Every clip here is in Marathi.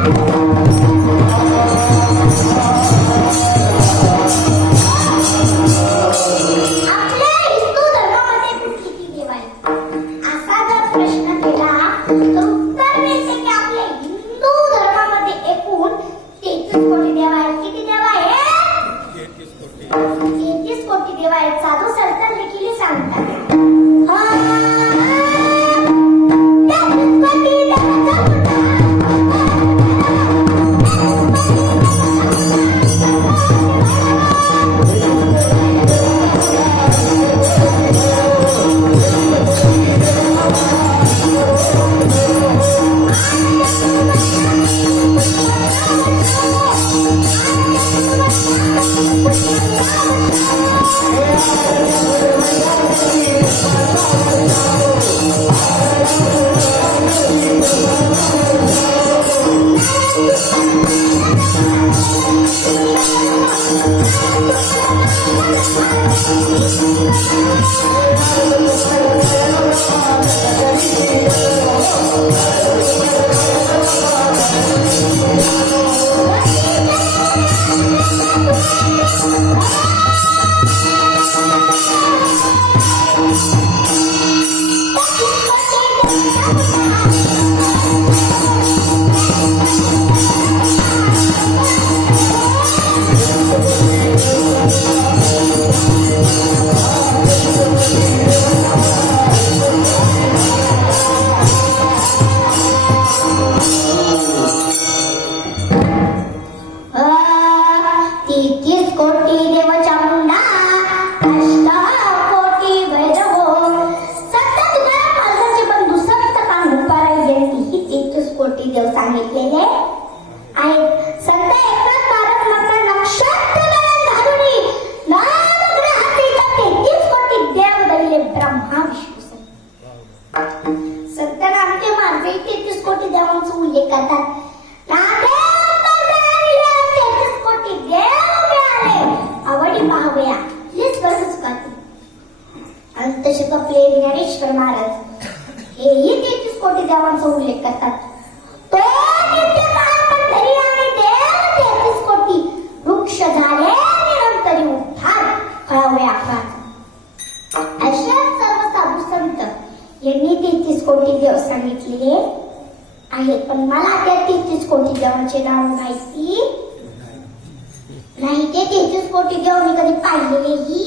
Oh, तीस कोटी देवाच्या मुंडा कोटी वैरव. सतत गळा माणसाचे बंधू संत कान उपारा येईल ही तीस कोटी देव सांगितलेले आहेत. तेहतीस कोटी देवांचा उल्लेख करतात? तो नित्यकाळ पंढरी आणि देव तेहतीस कोटी वृक्ष झाले निरंतरी उत्थान फळावया अकराचा अशा सर्व साधू संत यांनी तेहतीस कोटी देव सांगितलेले आहेत पण मला त्या तेहतीस कोटी देवांचे नाव माहिती नाही ते तेहतीस कोटी देव मी कधी पाहिलेलेही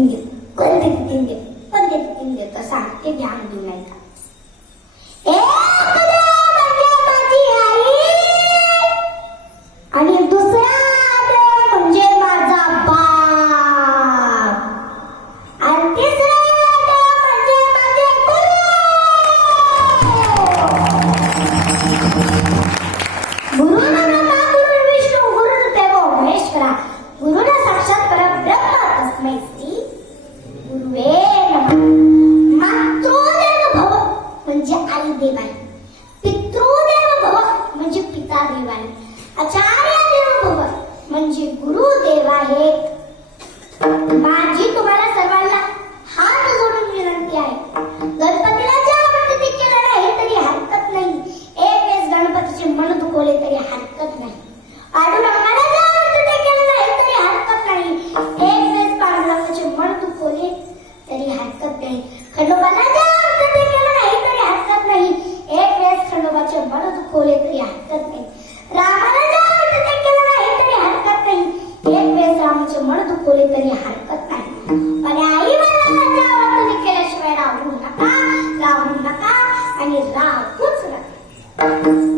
இங்கே गुरुदेव आहे. माझी तुम्हाला सर्वांना हात जोडून विनंती आहे. गणपतीला जे आवडते ते केलं नाही तरी हरकत नाही. एक वेळेस गणपतीचे मन दुखवले तरी हरकत नाही. पांडुरंगाला आवडते ते केलं नाही तरी हरकत नाही. एक वेळेस पांडुरंगाचे मन दुखवले तरी हरकत नाही. खंडोबाला जे आवडते ते केलं नाही तरी हरकत नाही. एक वेळेस खंडोबाचे मन दुखवले तरी हरकत ラーコツラ。